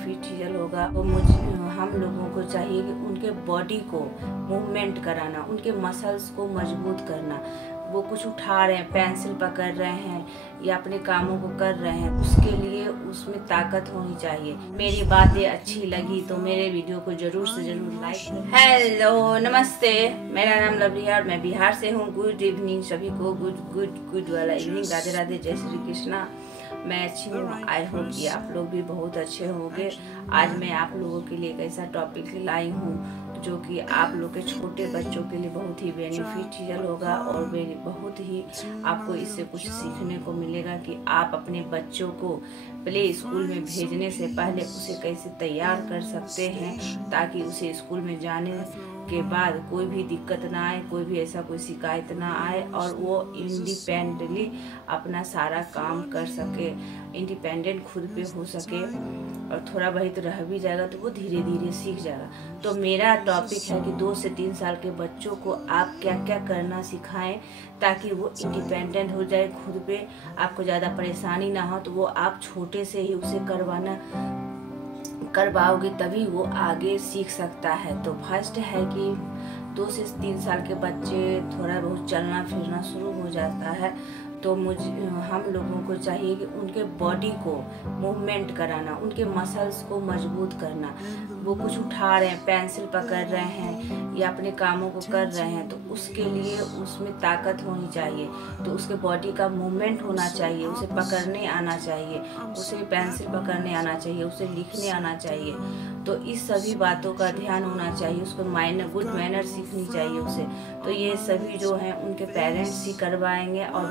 Beneficial होगा। तो हम लोगों को चाहिए कि उनके बॉडी को मूवमेंट कराना, उनके मसल्स को मजबूत करना। वो कुछ उठा रहे हैं, पेंसिल पकड़ रहे हैं या अपने कामों को कर रहे हैं, उसके लिए उसमें ताकत होनी चाहिए। मेरी बातें अच्छी लगी तो मेरे वीडियो को जरूर से जरूर लाइक करें। हेलो, नमस्ते, मेरा नाम लवली है और मैं बिहार से हूँ। गुड इवनिंग सभी को, गुड वाला इवनिंग। राधे राधे, जय श्री कृष्णा। मैं अच्छी हूँ, आई होप कि आप लोग भी बहुत अच्छे होंगे। आज मैं आप लोगों के लिए एक ऐसा टॉपिक लाई हूँ जो कि आप लोग के छोटे बच्चों के लिए बहुत ही बेनिफिशियल होगा और बहुत ही आपको इससे कुछ सीखने को मिलेगा कि आप अपने बच्चों को प्ले स्कूल में भेजने से पहले उसे कैसे तैयार कर सकते हैं, ताकि उसे स्कूल में जाने के बाद कोई भी दिक्कत ना आए, कोई भी ऐसा कोई शिकायत ना आए और वो इंडिपेंडेंटली अपना सारा काम कर सके, इंडिपेंडेंट खुद पे हो सके। और थोड़ा बहुत रह भी जाएगा तो वो धीरे धीरे सीख जाएगा। तो मेरा टॉपिक है कि 2 से 3 साल के बच्चों को आप क्या क्या करना सिखाएं ताकि वो इंडिपेंडेंट हो जाए खुद पे, आपको ज़्यादा परेशानी ना हो। तो वो आप छोटे से ही उसे करवाओगे तभी वो आगे सीख सकता है। तो फर्स्ट है कि 2 से 3 साल के बच्चे थोड़ा बहुत चलना फिरना शुरू हो जाता है, तो हम लोगों को चाहिए कि उनके बॉडी को मूवमेंट कराना, उनके मसल्स को मजबूत करना। वो कुछ उठा रहे हैं, पेंसिल पकड़ रहे हैं या अपने कामों को कर रहे हैं, तो उसके लिए उसमें ताकत होनी चाहिए। तो उसके बॉडी का मूवमेंट होना चाहिए, उसे पकड़ने आना चाहिए, उसे पेंसिल पकड़ने आना चाहिए, उसे लिखने आना चाहिए। तो इस सभी बातों का ध्यान होना चाहिए। उसको गुड मैनर सीखनी चाहिए उसे। तो ये सभी जो हैं उनके पेरेंट्स ही करवाएंगे और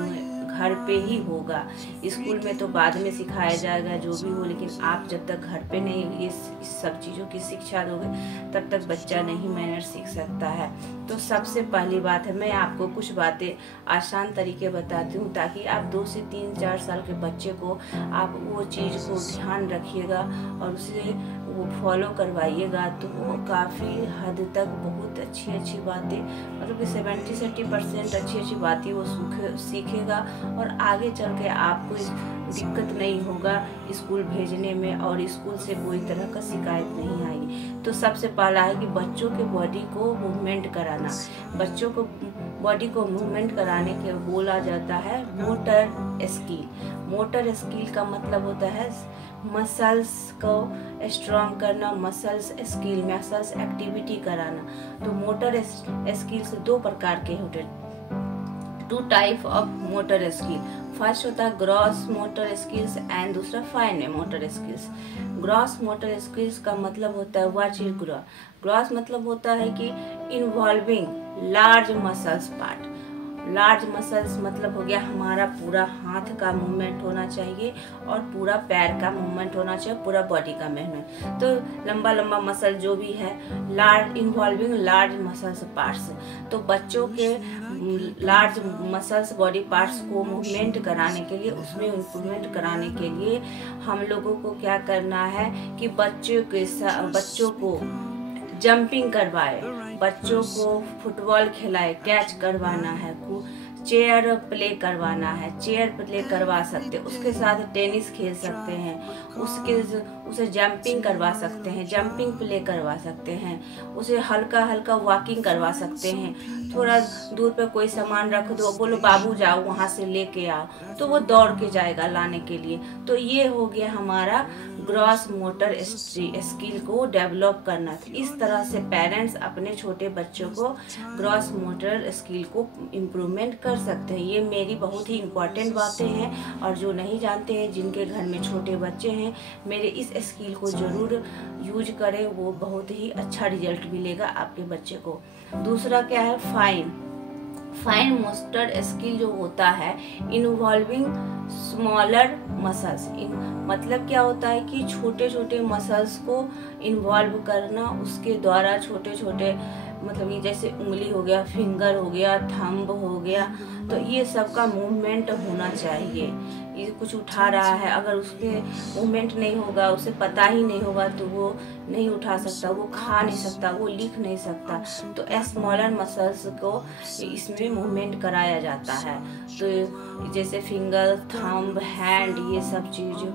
घर पे ही होगा। स्कूल में तो बाद में सिखाया जाएगा जो भी हो, लेकिन आप जब तक घर पे नहीं ये सब चीज़ों की शिक्षा दोगे तब तक बच्चा नहीं मैनर सीख सकता है। तो सबसे पहली बात है, मैं आपको कुछ बातें आसान तरीके बताती हूँ ताकि आप 2 से 3-4 साल के बच्चे को आप वो चीज़ को ध्यान रखिएगा और उसे वो फॉलो करवाइएगा। तो वो काफ़ी हद तक बहुत अच्छी बातें, मतलब कि 70-80% अच्छी बातें वो सीखेगा और आगे चल के आपको दिक्कत नहीं होगा स्कूल भेजने में और स्कूल से कोई तरह का शिकायत नहीं आएगी। तो सबसे पहला है कि बच्चों के बॉडी को मूवमेंट कराना। बच्चों को बॉडी को मूवमेंट कराने के बोला जाता है मोटर स्किल। मोटर स्किल का मतलब होता है मसल्स को स्ट्रॉन्ग करना, मसल्स स्किल, मसल्स एक्टिविटी कराना। तो मोटर स्किल से 2 प्रकार के होते हैं, 2 type of motor skill. First होता है ग्रॉस मोटर स्किल्स एंड दूसरा fine motor skills. Gross motor skills का मतलब होता है व्हाट इज ग्रॉस मतलब होता है कि involving large muscles part. Large muscles मतलब हो गया हमारा पूरा हाथ का मूवमेंट होना चाहिए और पूरा पैर का मूवमेंट होना चाहिए, पूरा बॉडी का मूवमेंट। तो लंबा मसल जो भी है, large involving large muscles parts. तो बच्चों के लार्ज मसल्स बॉडी पार्ट्स को मूवमेंट कराने के लिए, उसमें इम्प्रूवमेंट कराने के लिए हम लोगों को क्या करना है कि बच्चों को जंपिंग करवाए, बच्चों को फुटबॉल खिलाए, कैच करवाना है, चेयर प्ले करवाना है, चेयर प्ले करवा सकते हैं, उसके साथ टेनिस खेल सकते हैं, उसे जंपिंग करवा सकते हैं, जंपिंग प्ले करवा सकते हैं, उसे हल्का वॉकिंग करवा सकते हैं। थोड़ा दूर पे कोई सामान रख दो, बोलो बाबू जाओ वहाँ से लेके आओ, तो वो दौड़ के जाएगा लाने के लिए। तो ये हो गया हमारा ग्रॉस मोटर स्किल को डेवलप करना। इस तरह से पेरेंट्स अपने छोटे बच्चों को ग्रॉस मोटर स्किल को इम्प्रूवमेंट कर सकते हैं। ये मेरी बहुत ही इम्पोर्टेंट बातें हैं और जो नहीं जानते हैं, जिनके घर में छोटे बच्चे हैं, मेरे इस स्किल को ज़रूर यूज करें, वो बहुत ही अच्छा रिजल्ट मिलेगा आपके बच्चे को। दूसरा क्या है फाइन मोटर स्किल जो होता है इन्वॉल्विंग स्मॉलर मसल्स। मतलब क्या होता है कि छोटे मसल्स को इन्वॉल्व करना, उसके द्वारा छोटे मतलब ये जैसे उंगली हो गया, फिंगर हो गया, थंब हो गया, तो ये सब का मूवमेंट होना चाहिए। ये कुछ उठा रहा है, अगर उसमें मूवमेंट नहीं होगा, उसे पता ही नहीं होगा तो वो नहीं उठा सकता, वो खा नहीं सकता, वो लिख नहीं सकता। तो स्मॉलर मसल्स को इसमें मूवमेंट कराया जाता है। तो जैसे फिंगर, थंब, हैंड, ये सब चीज़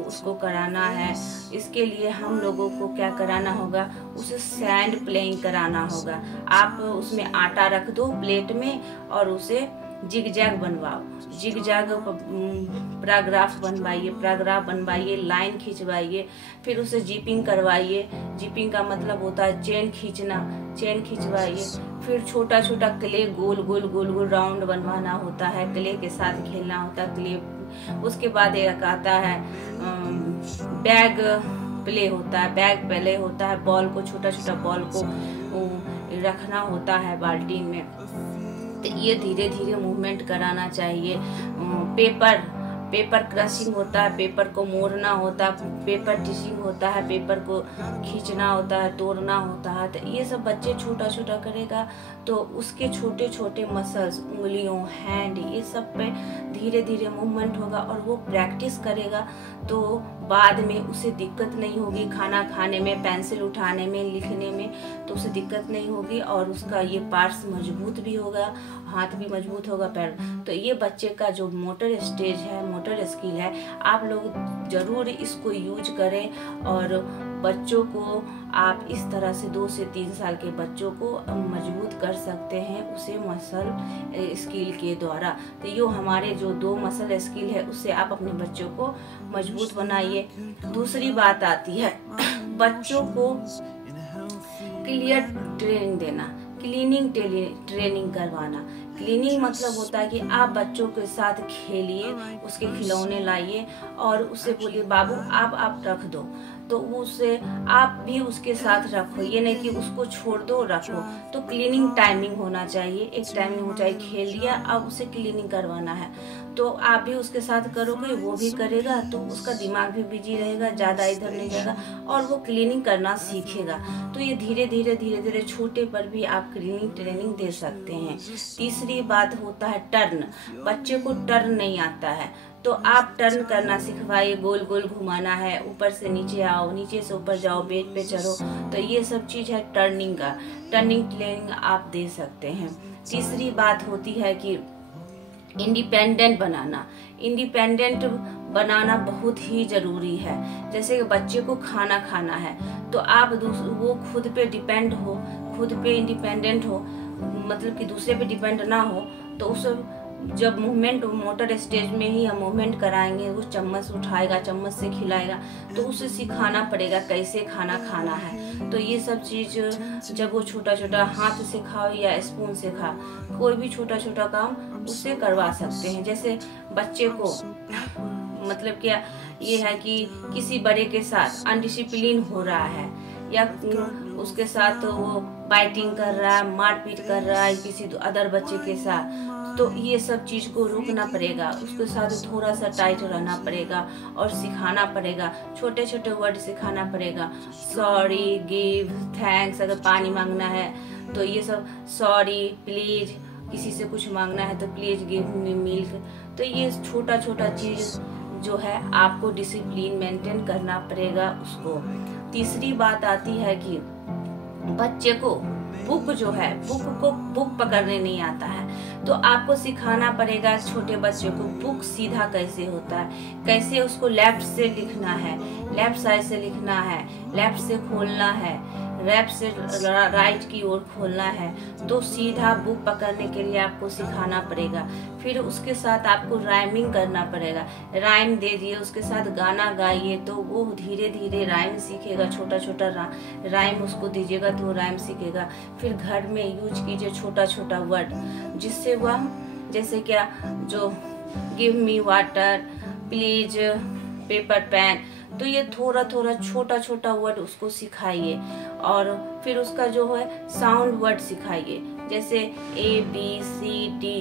उसको कराना है। इसके लिए हम लोगों को क्या कराना होगा, उसे सैंड प्लेइंग कराना होगा। आप उसमें आटा रख दो प्लेट में और उसे जिग जैग बनवाओ, जिग जैग पैराग्राफ बनवाइए, लाइन खिंचवाइए, फिर उसे जीपिंग करवाइए। जीपिंग का मतलब होता है चेन खींचना, चेन खिंचवाइए। फिर छोटा छोटा क्ले गोल गोल गोल गोल राउंड बनवाना होता है, क्ले के साथ खेलना होता है क्ले। उसके बाद एक आता है बैग प्ले होता है, बैग प्ले होता है। बॉल को, छोटा छोटा बॉल को रखना होता है बाल्टी में। तो ये धीरे धीरे मूवमेंट कराना चाहिए। पेपर क्रशिंग होता है, पेपर को मोड़ना होता है, पेपर टिशिंग होता है, पेपर को खींचना होता है, तोड़ना होता है। तो ये सब बच्चे छोटा छोटा करेगा तो उसके छोटे छोटे मसल्स, उंगलियों, हैंड, ये सब पे धीरे धीरे मूवमेंट होगा और वो प्रैक्टिस करेगा तो बाद में उसे दिक्कत नहीं होगी। खाना खाने में, पेंसिल उठाने में, लिखने में तो उसे दिक्कत नहीं होगी और उसका ये पार्ट्स मजबूत भी होगा, हाथ भी मजबूत होगा, पैर। तो ये बच्चे का जो मोटर स्टेज है, मोटर स्किल है, आप लोग जरूर इसको यूज करें और बच्चों को आप इस तरह से 2 से 3 साल के बच्चों को मजबूत कर सकते हैं उसे मसल स्किल के द्वारा। तो ये हमारे जो 2 मसल स्किल है उससे आप अपने बच्चों को मजबूत बनाइए। दूसरी बात आती है बच्चों को क्लियर ट्रेनिंग देना, क्लीनिंग ट्रेनिंग करवाना। क्लीनिंग मतलब होता है कि आप बच्चों के साथ खेलिए, उसके खिलौने लाइए और उसे बोलिए बाबू आप रख दो, तो उसे आप भी उसके साथ रखो, ये नहीं कि उसको छोड़ दो रखो। तो क्लीनिंग टाइमिंग होना चाहिए, एक टाइमिंग हो चाहिए। खेल लिया, अब उसे क्लीनिंग करवाना है तो आप भी उसके साथ करोगे, वो भी करेगा, तो उसका दिमाग भी बिजी रहेगा, ज़्यादा इधर नहीं जाएगा और वो क्लीनिंग करना सीखेगा। तो ये धीरे धीरे छोटे पर भी आप क्लीनिंग ट्रेनिंग दे सकते हैं। तीसरी बात होता है टर्न। बच्चे को टर्न नहीं आता है तो आप टर्न करना सिखवाइए, गोल गोल घुमाना है, ऊपर से नीचे आओ, नीचे से ऊपर जाओ, बेड पे चढ़ो। तो ये सब चीज़ है टर्निंग का, टर्निंग ट्रेनिंग आप दे सकते हैं। तीसरी बात होती है कि इंडिपेंडेंट बनाना। इंडिपेंडेंट बनाना बहुत ही ज़रूरी है। जैसे कि बच्चे को खाना खाना है तो आप वो खुद पे डिपेंड हो, खुद पे इंडिपेंडेंट हो, मतलब कि दूसरे पे डिपेंड ना हो। तो उस जब मूवमेंट मोटर स्टेज में ही हम मूवमेंट कराएंगे, वो चम्मच उठाएगा, चम्मच से खिलाएगा, तो उसे सिखाना पड़ेगा कैसे खाना खाना है। तो ये सब चीज़ जब वो छोटा छोटा हाथ से खाओ या स्पून से खा, कोई भी छोटा छोटा काम उससे करवा सकते हैं। जैसे बच्चे को मतलब क्या ये है कि किसी बड़े के साथ अनडिसिप्लिन हो रहा है या उसके साथ वो बाइटिंग कर रहा है, मारपीट कर रहा है किसी अदर बच्चे के साथ, तो ये सब चीज को रोकना पड़ेगा, उसके साथ थोड़ा सा टाइट रहना पड़ेगा और सिखाना पड़ेगा। छोटे छोटे वर्ड सिखाना पड़ेगा, सॉरी, गिव, थैंक्स। अगर पानी मांगना है तो ये सब सॉरी, प्लीज, किसी से कुछ मांगना है तो प्लीज गिव मी मिल्क। तो ये छोटा छोटा चीज जो है आपको डिसिप्लिन मेंटेन करना पड़ेगा उसको। तीसरी बात आती है कि बच्चे को बुक जो है, बुक पकड़ने नहीं आता है तो आपको सिखाना पड़ेगा छोटे बच्चे को बुक सीधा कैसे होता है, कैसे उसको लेफ्ट से लिखना है, लेफ्ट साइड से लिखना है, लेफ्ट से खोलना है, लेफ्ट से राइट की ओर खोलना है। तो सीधा बुक पकड़ने के लिए आपको सिखाना पड़ेगा। फिर उसके साथ आपको राइमिंग करना पड़ेगा, राइम दे दिए, उसके साथ गाना गाइए तो वो धीरे धीरे राइम सीखेगा। छोटा छोटा राइम उसको दीजिएगा तो वो राइम सीखेगा। फिर घर में यूज कीजिए छोटा छोटा वर्ड जिससे वह, जैसे क्या, जो give me water, please, paper pen, तो ये थोड़ा थोड़ा छोटा छोटा वर्ड उसको सिखाइए। और फिर उसका जो है साउंड वर्ड सिखाइए, जैसे ABCD,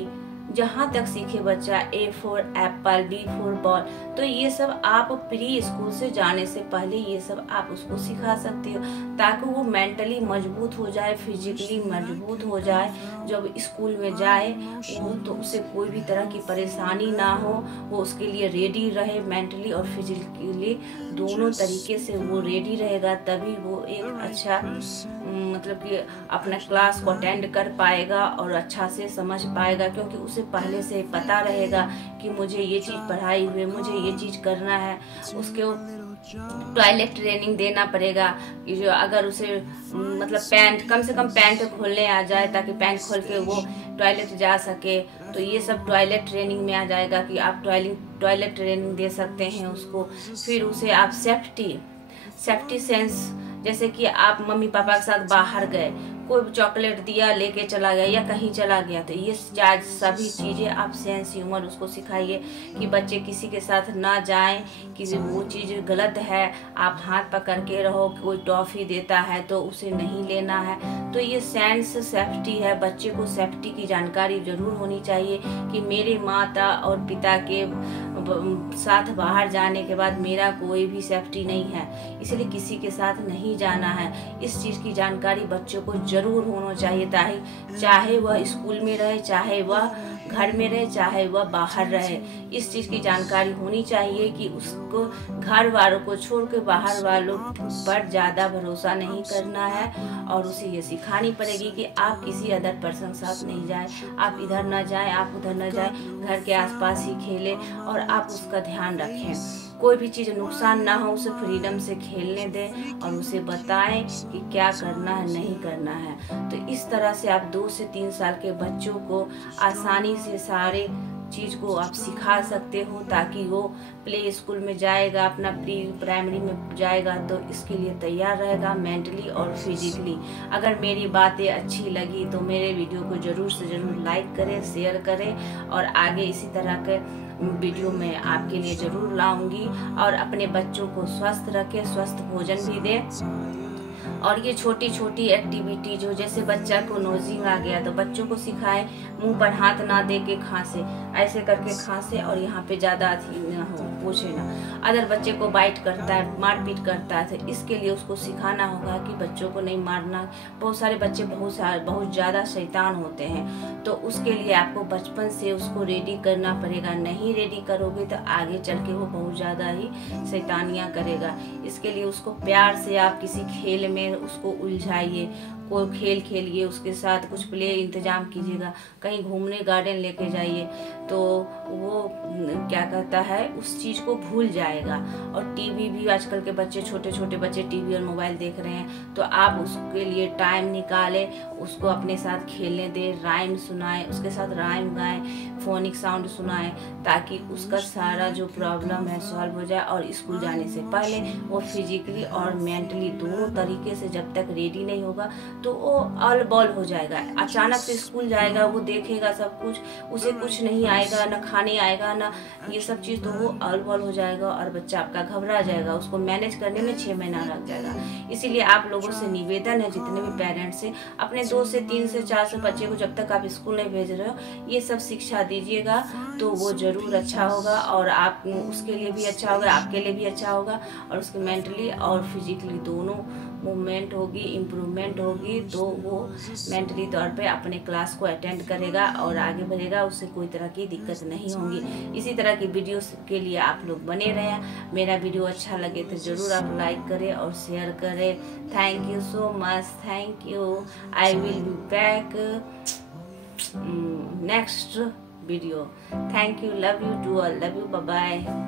जहाँ तक सीखे बच्चा A for Apple, B for ball, तो ये सब आप प्री स्कूल से जाने से पहले ये सब आप उसको सिखा सकते हो, ताकि वो मेंटली मजबूत हो जाए, फिजिकली मजबूत हो जाए। जब स्कूल में जाए वो तो उसे कोई भी तरह की परेशानी ना हो, वो उसके लिए रेडी रहे, मेंटली और फिजिकली दोनों तरीके से वो रेडी रहेगा, तभी वो एक अच्छा मतलब कि अपना क्लास को अटेंड कर पाएगा और अच्छा से समझ पाएगा, क्योंकि उसे पहले से पता रहेगा कि मुझे ये चीज़ पढ़ाई हुई, मुझे ये चीज़ करना है। उसके टॉयलेट ट्रेनिंग देना पड़ेगा कि जो अगर उसे मतलब पैंट, कम से कम पैंट खोलने आ जाए, ताकि पैंट खोल के वो टॉयलेट जा सके, तो ये सब टॉयलेट ट्रेनिंग में आ जाएगा कि आप टॉयलेट ट्रेनिंग दे सकते हैं उसको। फिर उसे आप सेफ्टी सेंस, जैसे कि आप मम्मी पापा के साथ बाहर गए, कोई चॉकलेट दिया लेके चला गया या कहीं चला गया, तो ये सभी चीज़ें आप सेंस ह्यूमर उसको सिखाइए कि बच्चे किसी के साथ ना जाएं, कि वो चीज़ गलत है, आप हाथ पकड़ के रहो, कोई टॉफ़ी देता है तो उसे नहीं लेना है। तो ये सेंस सेफ्टी है, बच्चे को सेफ्टी की जानकारी जरूर होनी चाहिए कि मेरे माता और पिता के साथ बाहर जाने के बाद मेरा कोई भी सेफ्टी नहीं है, इसलिए किसी के साथ नहीं जाना है। इस चीज़ की जानकारी बच्चों को जरूर होना चाहिए, चाहे वह स्कूल में रहे, चाहे वह घर में रहे, चाहे वह बाहर रहे। इस चीज़ की जानकारी होनी चाहिए कि उसको घर वालों को छोड़ के बाहर वालों पर ज़्यादा भरोसा नहीं करना है, और उसे ये सिखानी पड़ेगी कि आप किसी अदर पर्सन के साथ नहीं जाए, आप इधर ना जाए, आप उधर ना जाए, घर के आसपास ही खेलें और आप उसका ध्यान रखें। कोई भी चीज़ नुकसान ना हो, उसे फ्रीडम से खेलने दें और उसे बताएं कि क्या करना है, नहीं करना है। तो इस तरह से आप 2 से 3 साल के बच्चों को आसानी से सारे चीज़ को आप सिखा सकते हो, ताकि वो प्ले स्कूल में जाएगा, अपना प्री प्राइमरी में जाएगा तो इसके लिए तैयार रहेगा मेंटली और फिजिकली। अगर मेरी बातें अच्छी लगी तो मेरे वीडियो को ज़रूर से ज़रूर लाइक करें, शेयर करें, और आगे इसी तरह के वीडियो में आपके लिए ज़रूर लाऊंगी। और अपने बच्चों को स्वस्थ रखें, स्वस्थ भोजन भी दें। और ये छोटी छोटी एक्टिविटी जो, जैसे बच्चा को नोजिंग आ गया तो बच्चों को सिखाएं मुंह पर हाथ ना दे के खांसे, ऐसे करके खांसे और यहाँ पे ज़्यादा ना हो, पूछे ना। अगर बच्चे को बाइट करता है, मारपीट करता है, तो इसके लिए उसको सिखाना होगा कि बच्चों को नहीं मारना। बहुत सारे बच्चे बहुत ज़्यादा शैतान होते हैं, तो उसके लिए आपको बचपन से उसको रेडी करना पड़ेगा। नहीं रेडी करोगे तो आगे चल के वो बहुत ज़्यादा ही शैतानियाँ करेगा। इसके लिए उसको प्यार से आप किसी खेल में उसको उलझाइए, कोई खेल खेलिए, उसके साथ कुछ प्ले इंतजाम कीजिएगा, कहीं घूमने गार्डन लेके जाइए, तो वो क्या कहता है उस चीज़ को भूल जाएगा। और टीवी भी आजकल के बच्चे, छोटे छोटे बच्चे टीवी और मोबाइल देख रहे हैं, तो आप उसके लिए टाइम निकालें, उसको अपने साथ खेलने दें, राइम सुनाएं, उसके साथ राइम गाएं, फोनिक साउंड सुनाएं, ताकि उसका सारा जो प्रॉब्लम है सॉल्व हो जाए। और स्कूल जाने से पहले वो फिजिकली और मेंटली दोनों तरीके से जब तक रेडी नहीं होगा तो वो ऑल बॉल हो जाएगा। अचानक से स्कूल जाएगा, वो देखेगा सब कुछ, उसे कुछ नहीं आएगा, ना खाने आएगा, ना ये सब चीज़, तो वो ऑल बॉल हो जाएगा और बच्चा आपका घबरा जाएगा, उसको मैनेज करने में 6 महीना लग जाएगा। इसीलिए आप लोगों से निवेदन है, जितने भी पेरेंट्स हैं, अपने 2 से 3 से 4 से बच्चे को जब तक आप स्कूल नहीं भेज रहे हो, ये सब शिक्षा दीजिएगा, तो वो ज़रूर अच्छा होगा, और आप उसके लिए भी अच्छा होगा, आपके लिए भी अच्छा होगा, और उसके मेंटली और फिजिकली दोनों मूवमेंट होगी, इम्प्रूवमेंट होगी, तो वो मेंटली तौर पे अपने क्लास को अटेंड करेगा और आगे बढ़ेगा, उससे कोई तरह की दिक्कत नहीं होगी। इसी तरह की वीडियोस के लिए आप लोग बने रहें। मेरा वीडियो अच्छा लगे तो ज़रूर आप लाइक करें और शेयर करें। Thank you so much, thank you. I will be back next video. Thank you, love you to all, love you, bye bye.